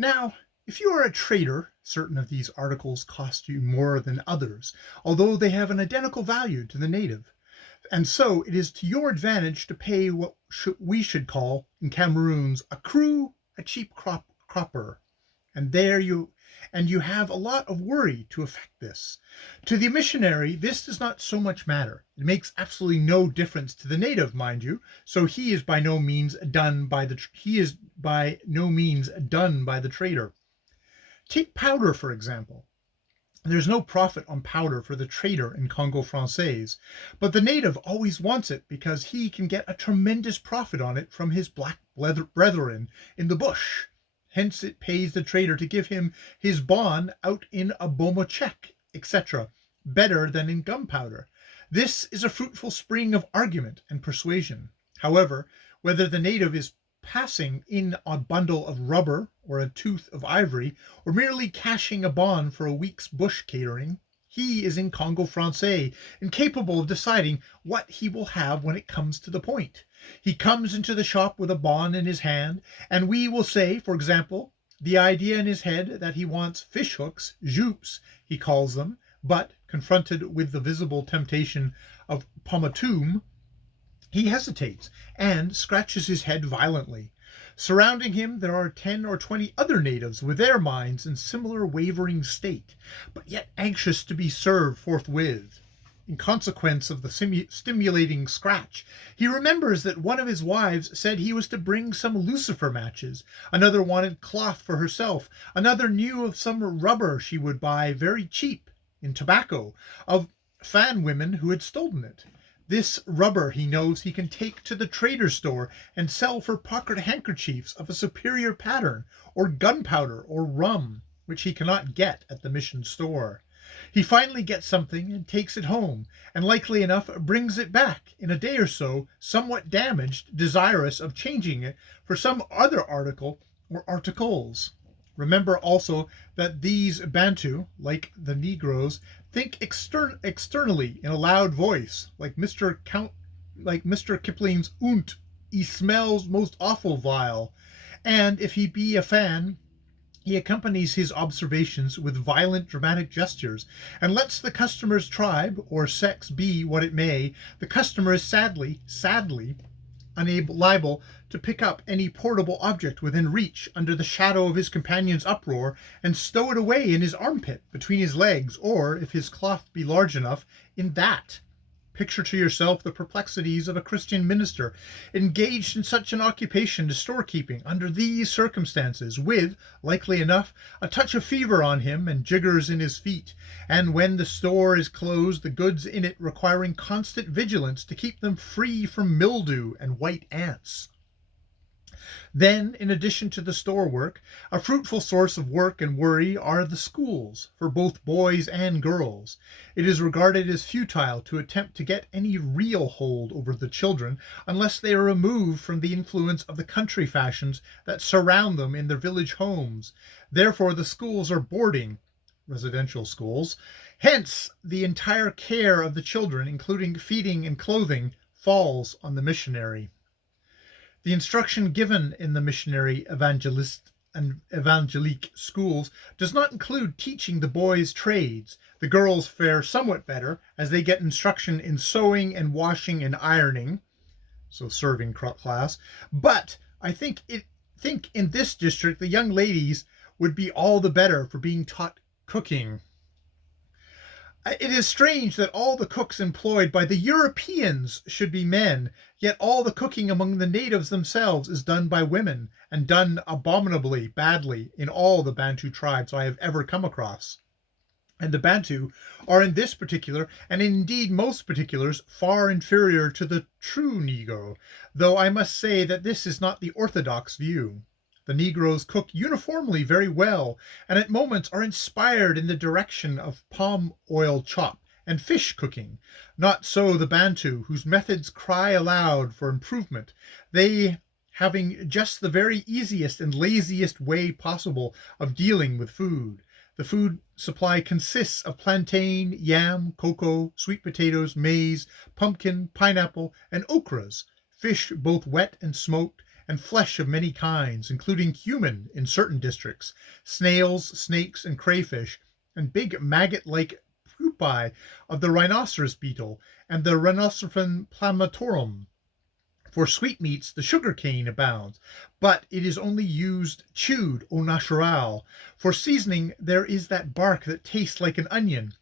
Now, if you are a trader, certain of these articles cost you more than others, although they have an identical value to the native. And so it is to your advantage to pay what we should call in Cameroons a crew, a cheap cropper. And there you and you have a lot of worry to effect this. To the missionary, this does not so much matter. It makes absolutely no difference to the native, mind you. So he is by no means done by the trader. Take powder, for example. There's no profit on powder for the trader in Congo Francais, but the native always wants it because he can get a tremendous profit on it from his black brethren in the bush. Hence it pays the trader to give him his bon out in a boma check, etc., better than in gunpowder. This is a fruitful spring of argument and persuasion. However, whether the native is passing in a bundle of rubber or a tooth of ivory, or merely cashing a bond for a week's bush catering, he is in Congo Francais, incapable of deciding what he will have when it comes to the point. He comes into the shop with a bond in his hand, and we will say, for example, the idea in his head that he wants fish hooks, jupes, he calls them, but, confronted with the visible temptation of pomatum, he hesitates and scratches his head violently. Surrounding him there are 10 or 20 other natives with their minds in similar wavering state, but yet anxious to be served forthwith. In consequence of the stimulating scratch, he remembers that one of his wives said he was to bring some lucifer matches, another wanted cloth for herself, another knew of some rubber she would buy very cheap in tobacco of fan women who had stolen it. This rubber he knows he can take to the trader's store and sell for pocket handkerchiefs of a superior pattern, or gunpowder, or rum, which he cannot get at the mission store. He finally gets something and takes it home, and likely enough brings it back in a day or so, somewhat damaged, desirous of changing it for some other article or articles. Remember also that these Bantu, like the Negroes, think externally in a loud voice, like Mr. Kipling's "Und, he smells most awful vile," and if he be a fan, he accompanies his observations with violent dramatic gestures, and lets the customer's tribe or sex be what it may. The customer is sadly liable to pick up any portable object within reach under the shadow of his companion's uproar and stow it away in his armpit between his legs, or, if his cloth be large enough, in that. Picture to yourself the perplexities of a Christian minister engaged in such an occupation to storekeeping under these circumstances, with, likely enough, a touch of fever on him and jiggers in his feet, and when the store is closed, the goods in it requiring constant vigilance to keep them free from mildew and white ants. Then, in addition to the store work, a fruitful source of work and worry are the schools, for both boys and girls. It is regarded as futile to attempt to get any real hold over the children unless they are removed from the influence of the country fashions that surround them in their village homes. Therefore the schools are boarding, residential schools. Hence, the entire care of the children, including feeding and clothing, falls on the missionary. The instruction given in the missionary evangelique schools does not include teaching the boys trades. The girls fare somewhat better, as they get instruction in sewing and washing and ironing, so serving class. But I think in this district the young ladies would be all the better for being taught cooking. It is strange that all the cooks employed by the Europeans should be men, yet all the cooking among the natives themselves is done by women, and done abominably badly in all the Bantu tribes I have ever come across. And the Bantu are in this particular, and indeed most particulars, far inferior to the true Negro, though I must say that this is not the orthodox view. The Negroes cook uniformly very well, and at moments are inspired in the direction of palm oil chop and fish cooking. Not so the Bantu, whose methods cry aloud for improvement, they having just the very easiest and laziest way possible of dealing with food. The food supply consists of plantain, yam, cocoa, sweet potatoes, maize, pumpkin, pineapple, and okras, fish both wet and smoked, and flesh of many kinds, including human in certain districts, snails, snakes, and crayfish, and big maggot-like pupae of the rhinoceros beetle and the Rhinoceros palmatorum. For sweetmeats, the sugar cane abounds, but it is only used chewed au natural. For seasoning, there is that bark that tastes like an onion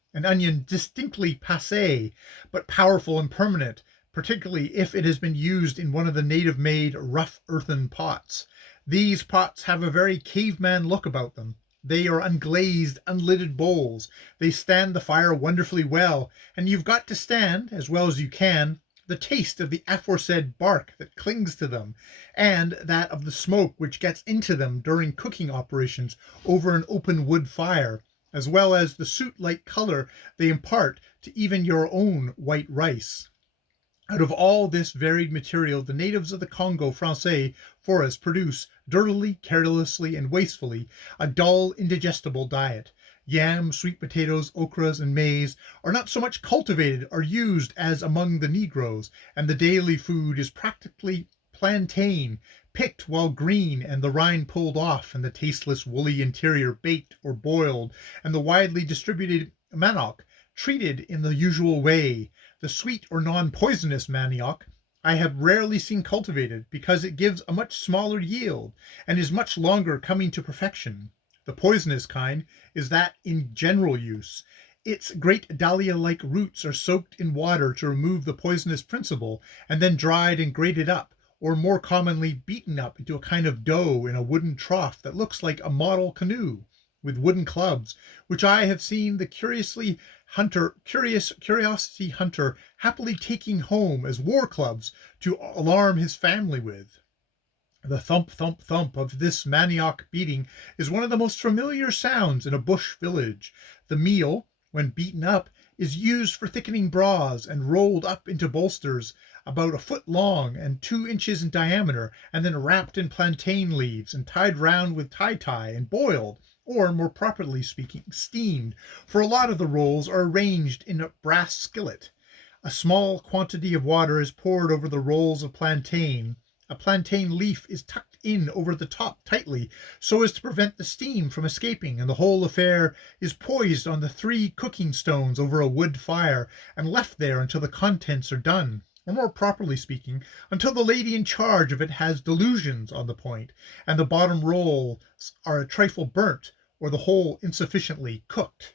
distinctly passé, but powerful and permanent, particularly if it has been used in one of the native-made rough earthen pots. These pots have a very caveman look about them. They are unglazed, unlidded bowls. They stand the fire wonderfully well, and you've got to stand, as well as you can, the taste of the aforesaid bark that clings to them, and that of the smoke which gets into them during cooking operations over an open wood fire, as well as the soot-like color they impart to even your own white rice. Out of all this varied material, the natives of the Congo Francais forest produce, dirtily, carelessly, and wastefully, a dull, indigestible diet. Yams, sweet potatoes, okras, and maize are not so much cultivated or used as among the Negroes, and the daily food is practically plantain, picked while green and the rind pulled off, and the tasteless woolly interior baked or boiled, and the widely distributed manioc treated in the usual way. The sweet or non-poisonous manioc I have rarely seen cultivated, because it gives a much smaller yield, and is much longer coming to perfection. The poisonous kind is that in general use. Its great dahlia-like roots are soaked in water to remove the poisonous principle, and then dried and grated up, or more commonly beaten up into a kind of dough in a wooden trough that looks like a model canoe, with wooden clubs, which I have seen the curiosity hunter happily taking home as war clubs to alarm his family with. The thump, thump, thump of this manioc beating is one of the most familiar sounds in a bush village. The meal, when beaten up, is used for thickening broths and rolled up into bolsters about a foot long and 2 inches in diameter, and then wrapped in plantain leaves and tied round with tie-tie and boiled, or, more properly speaking, steamed, for a lot of the rolls are arranged in a brass skillet. A small quantity of water is poured over the rolls of plantain. A plantain leaf is tucked in over the top tightly, so as to prevent the steam from escaping, and the whole affair is poised on the 3 cooking stones over a wood fire, and left there until the contents are done, or more properly speaking, until the lady in charge of it has delusions on the point, and the bottom rolls are a trifle burnt, or the whole insufficiently cooked.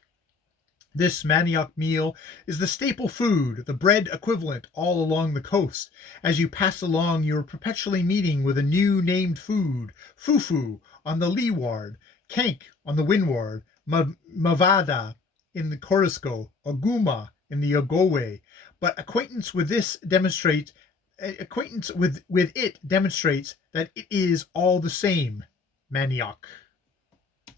This manioc meal is the staple food, the bread equivalent all along the coast. As you pass along, you are perpetually meeting with a new named food: fufu on the leeward, kank on the windward, mavada in the Corisco, oguma in the Ogowe. But acquaintance with it demonstrates that it is all the same manioc.